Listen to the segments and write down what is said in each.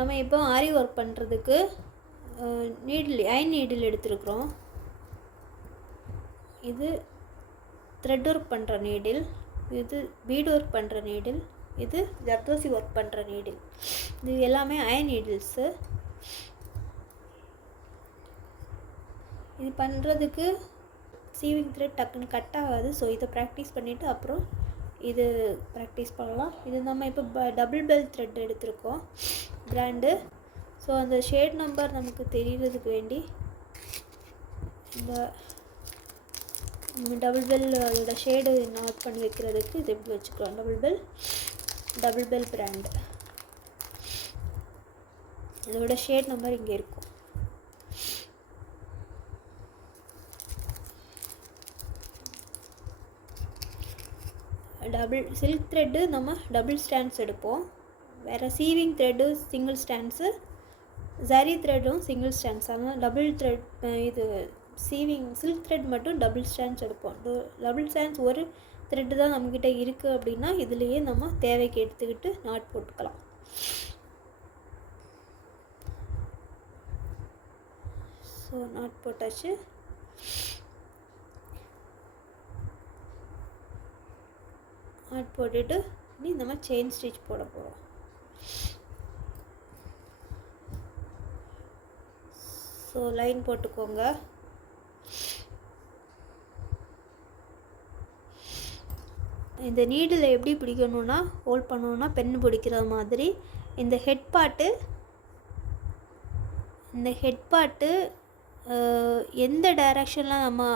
நம்ம இப்போ ஆரி ஒர்க் பண்ணுறதுக்கு நீடில் அயன் நீடில் எடுத்துருக்குறோம். இது த்ரெட் ஒர்க் பண்ணுற நீடில், இது பீட் ஒர்க் பண்ணுற நீடில், இது ஜர்தோசி ஒர்க் பண்ணுற நீடில். இது எல்லாமே அயன் நீடில்ஸு. இது பண்ணுறதுக்கு சீவிங் த்ரெட் டக்குன்னு கட் ஆகாது. ஸோ இதை ப்ராக்டிஸ் பண்ணிவிட்டு அப்புறம் இது ப்ராக்டிஸ் பண்ணலாம். இது நம்ம இப்போ டபுள் பெல் த்ரெட் எடுத்திருக்கோம் பிராண்டு. ஸோ அந்த ஷேட் நம்பர் நமக்கு தெரியறதுக்கு வேண்டி இந்த டபுள் பெல் அதோட ஷேடு நோட் பண்ணி வைக்கிறதுக்கு இது எப்படி வச்சுக்கலாம். Double bell brand. இதோட ஷேட் நம்பர் இங்கே இருக்கும். சில்க் த்ரெட்டு நம்ம டபுள் ஸ்டாண்ட்ஸ் எடுப்போம். வேறு sewing thread single strands, zari த்ரெட்டும் சிங்கிள் ஸ்டாண்ட்ஸ். அதனால் டபுள் த்ரெட் இது சில்க் த்ரெட் மட்டும் டபுள் ஸ்டாண்ட்ஸ் எடுப்போம். டபுள் ஸ்டாண்ட்ஸ் ஒரு த்ரெட்டு தான் நம்மக்கிட்ட இருக்குது அப்படின்னா இதுலேயே நம்ம தேவைக்கு எடுத்துக்கிட்டு நாட் போட்டுக்கலாம். ஸோ நாட் போட்டாச்சு. நாட் போட்டுட்டு இனி நம்ம செயின் ஸ்டிச் போட போகிறோம். ஸோ லைன் போட்டுக்கோங்க. இந்த நீடில் எப்படி பிடிக்கணுன்னா ஹோல்ட் பண்ணணுன்னா பென் பிடிக்கிற மாதிரி இந்த ஹெட் பார்ட்டு எந்த டைரெக்ஷனில் நம்ம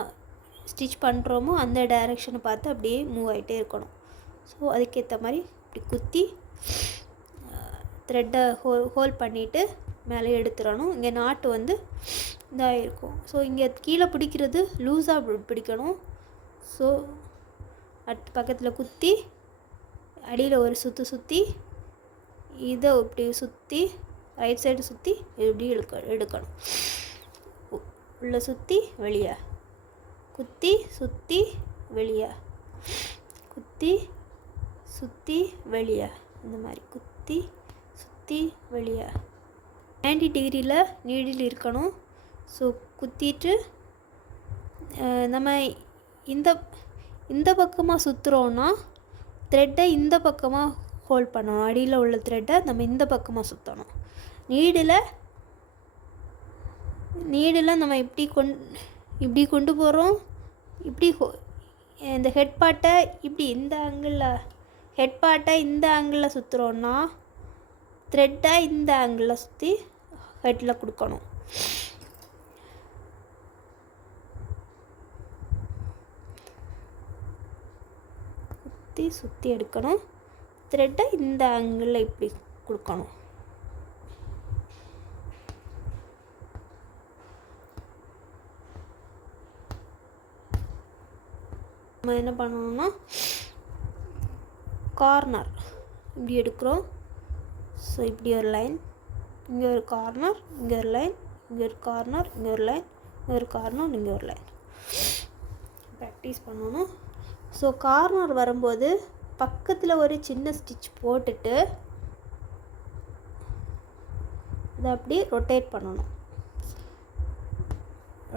ஸ்டிச் பண்ணுறோமோ அந்த டைரெக்ஷனை பார்த்து அப்படியே மூவ் ஆகிட்டே இருக்கணும். ஸோ அதுக்கேற்ற மாதிரி இப்படி குத்தி த்ரெட்டை ஹோல்ட் பண்ணிவிட்டு மேலே எடுத்துடணும். இங்கே நாட்டு வந்து இதாக இருக்கும். ஸோ இங்கே கீழே பிடிக்கிறது லூஸாக பிடிக்கணும். ஸோ பக்கத்தில் குத்தி அடியில் ஒரு சுற்றி இதை இப்படி சுற்றி ரைட் சைடு சுற்றி இப்படி எடுக்கணும். உள்ளே சுற்றி வெளியே குத்தி சுற்றி வெளியே குத்தி சுற்றி வெளியே இந்த மாதிரி குத்தி சுற்றி வெளியே 90 டிகிரியில் நீடில் இருக்கணும். ஸோ குத்திட்டு நம்ம இந்த பக்கமாக சுற்றுறோன்னா த்ரெட்டை இந்த பக்கமாக ஹோல்ட் பண்ணணும். அடியில் உள்ள த்ரெட்டை நம்ம இந்த பக்கமாக சுற்றணும். நீடில் நம்ம இப்படி கொண்டு போகிறோம். இப்படி இந்த ஹெட் பார்ட்டை இப்படி இந்த ஆங்கிளில் சுற்றுறோன்னா த்ரெட்டை இந்த ஆங்கிளில் சுற்றி ஹெட்டில் கொடுக்கணும். சுற்றி எடுக்கணும். த்ரெட்டை இந்த ஆங்கிளில் இப்படி கொடுக்கணும். நம்ம என்ன பண்ணணும்னா கார்னர் இப்படி எடுக்கிறோம். ஸோ இப்படி ஒரு லைன், இங்கே ஒரு கார்னர், இங்கே ஒரு லைன், இங்கே ஒரு கார்னர், இங்கே ஒரு லைன், இங்கே ஒரு கார்னர், இங்கே ஒரு லைன் ப்ராக்டிஸ் பண்ணணும். ஸோ கார்னர் வரும்போது பக்கத்தில் ஒரு சின்ன ஸ்டிச் போட்டுட்டு இதை அப்படியே ரொட்டேட் பண்ணணும்.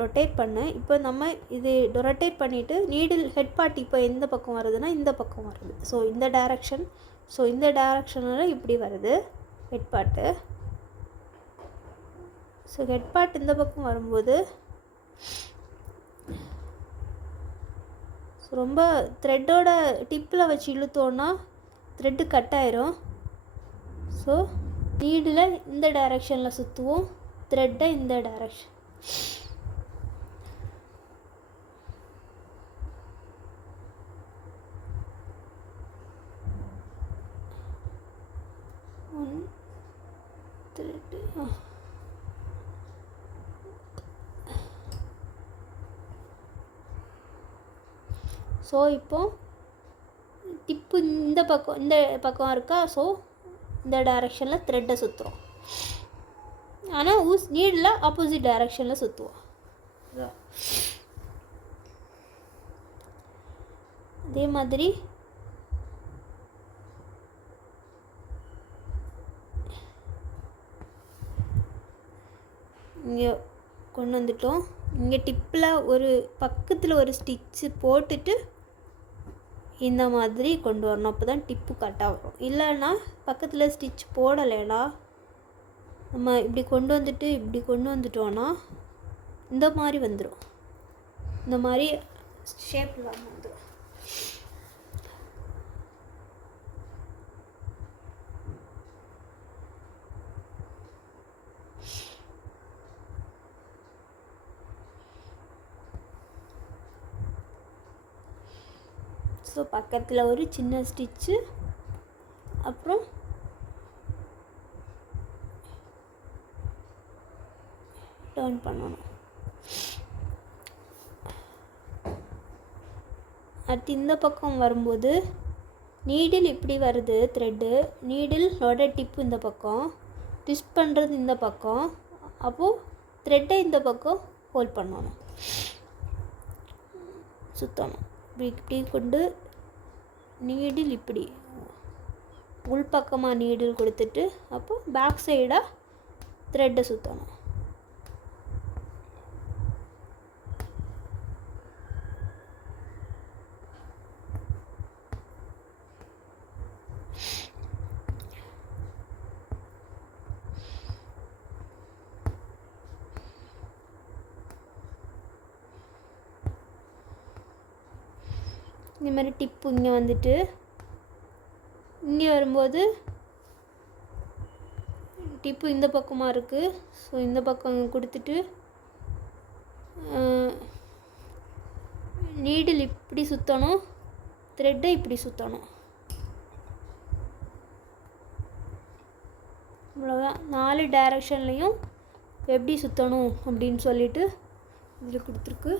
ரொட்டேட் பண்ண இப்போ நம்ம இது ரொட்டேட் பண்ணிவிட்டு நீடில் ஹெட் பார்ட் இப்போ எந்த பக்கம் வருதுன்னா இந்த பக்கம் வருது. ஸோ இந்த டைரக்ஷனில் இப்படி வருது head part. So head part இந்த பக்கம் வரும்போது ரொம்ப த்ரெட்டோட டிப்பில் வச்சு இழுத்தோன்னா த்ரெட்டு கட் ஆயிரும். ஸோ நீடில் இந்த டைரெக்ஷனில் சுற்றுவோம், த்ரெட்டை இந்த டைரெக்ஷன். த்ரெட்டு ஸோ இப்போது டிப்பு இந்த பக்கம் இருக்கா. ஸோ இந்த டைரெக்ஷனில் த்ரெட்டை சுற்றுறோம். ஆனால் நீடில் ஆப்போசிட் டைரெக்ஷனில் சுற்றுவோம். அதே மாதிரி இங்கே கொண்டு வந்துட்டோம். இங்கே டிப்பில் ஒரு பக்கத்தில் ஒரு ஸ்டிச்சு போட்டுட்டு இந்த மாதிரி கொண்டு வரணும். அப்போ தான் டிப்பு கரெக்டாக வரும். இல்லைன்னா பக்கத்தில் ஸ்டிச் போடலைன்னா நம்ம இப்படி கொண்டு வந்துட்டோன்னா இந்த மாதிரி வந்துடும். இந்த மாதிரி ஷேப் இல்லாமல் வந்துடும். ஸோ பக்கத்தில் ஒரு சின்ன ஸ்டிச்சு, அப்புறம் டர்ன் பண்ணணும். அடுத்து இந்த பக்கம் வரும்போது நீடில் இப்படி வருது த்ரெட்டு, நீடிலோட டிப்பு இந்த பக்கம், ட்விஸ்ட் பண்ணுறது இந்த பக்கம். அப்போது த்ரெட்டை இந்த பக்கம் ஹோல்ட் பண்ணணும், சுற்றணும். இப்படி கொண்டு நீடில் இப்படி உள்பக்கமாக நீடில் கொடுத்துட்டு அப்போது பேக் சைடாக த்ரெட்டை சுற்றணும். இந்த மாதிரி டிப்பு இங்கே வந்துட்டு இங்கே வரும்போது டிப்பு இந்த பக்கமாக இருக்குது. ஸோ இந்த பக்கம் கொடுத்துட்டு நீடில் இப்படி சுற்றணும், த்ரெட்டை இப்படி சுற்றணும். அவ்வளோதான். 4 டைரக்ஷன்லேயும் எப்படி சுற்றணும் அப்படின்னு சொல்லிட்டு இதில் கொடுத்துருக்கு.